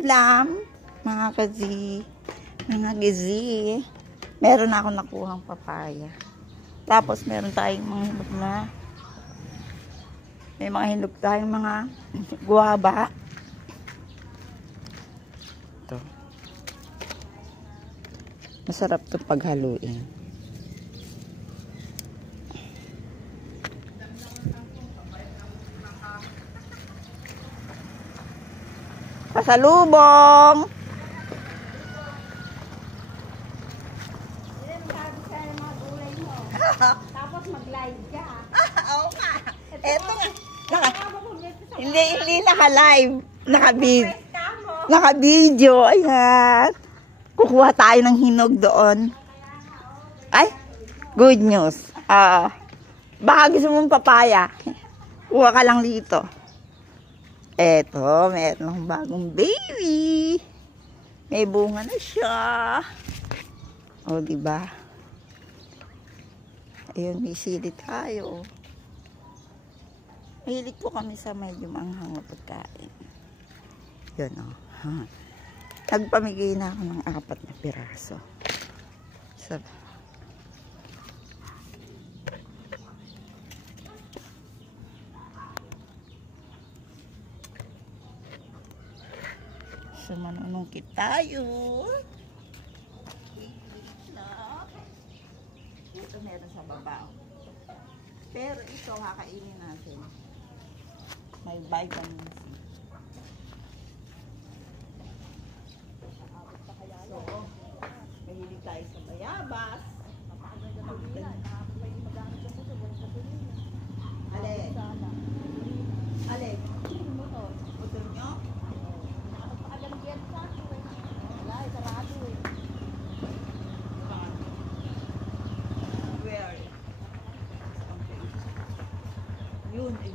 Ulam, mga kazi, mga gizi. Meron ako nakuhang papaya. Tapos meron tayong mga hinog na, may mga hinog tayong mga guwaba. Ito. Masarap ito paghaluin. Pasalubong! Tapos mag-live ka. Oo nga. Eto nga. Hindi naka-live. Naka-video. Ayan. Kukuha tayo ng hinog doon. Ay, good news. Baka gusto mong papaya. Kuha ka lang dito. Eto, meron ng bagong baby. May bunga na siya. O, diba? Ayun, may sili tayo. Mahilig po kami sa medyo manghang na pagkain. Yun, o. Nagpamigay na ako ng 4 na piraso. So, manunungkit tayo. Ito meron sa baba. Pero ito, kakainin natin. May vitamin C. So, mahilig tayo sa bayabas. Alin? Alin? Motor nyo? Where? Yun eh.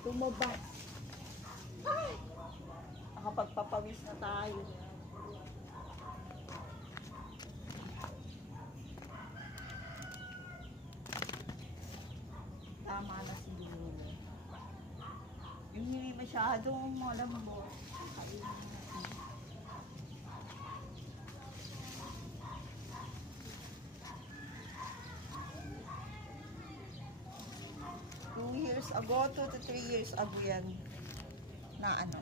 Tumaba. Ay! Nakapagpapawis na tayo. Tama na siguro. Yung hindi masyadong malambot. Kainin natin. 2 years ago, 2 to 3 years ago yan na ano,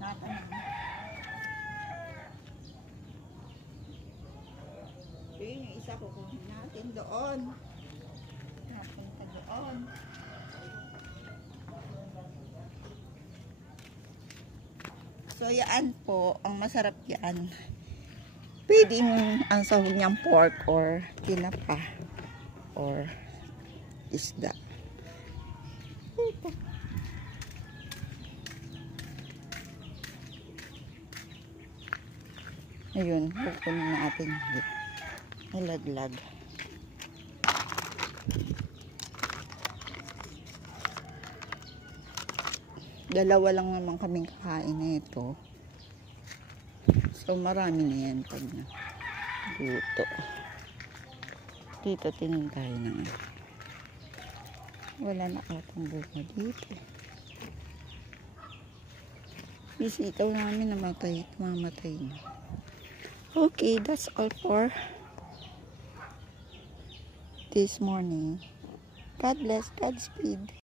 na yung isa kukunin natin doon. Napunta doon. So yan po, ang masarap yan. Pwedeng ang sahog niyang pork or tinapa or isda. Ito. Ayun, kukunin natin nilaglag. Dalawa lang naman kaming kakain na ito. So marami na yan pag na luto. Dito tingin tayo na nga. Wala na atang bunga dito. Bisitaw namin namatay. Mamatay na. Okay, that's all for this morning. God bless, Godspeed.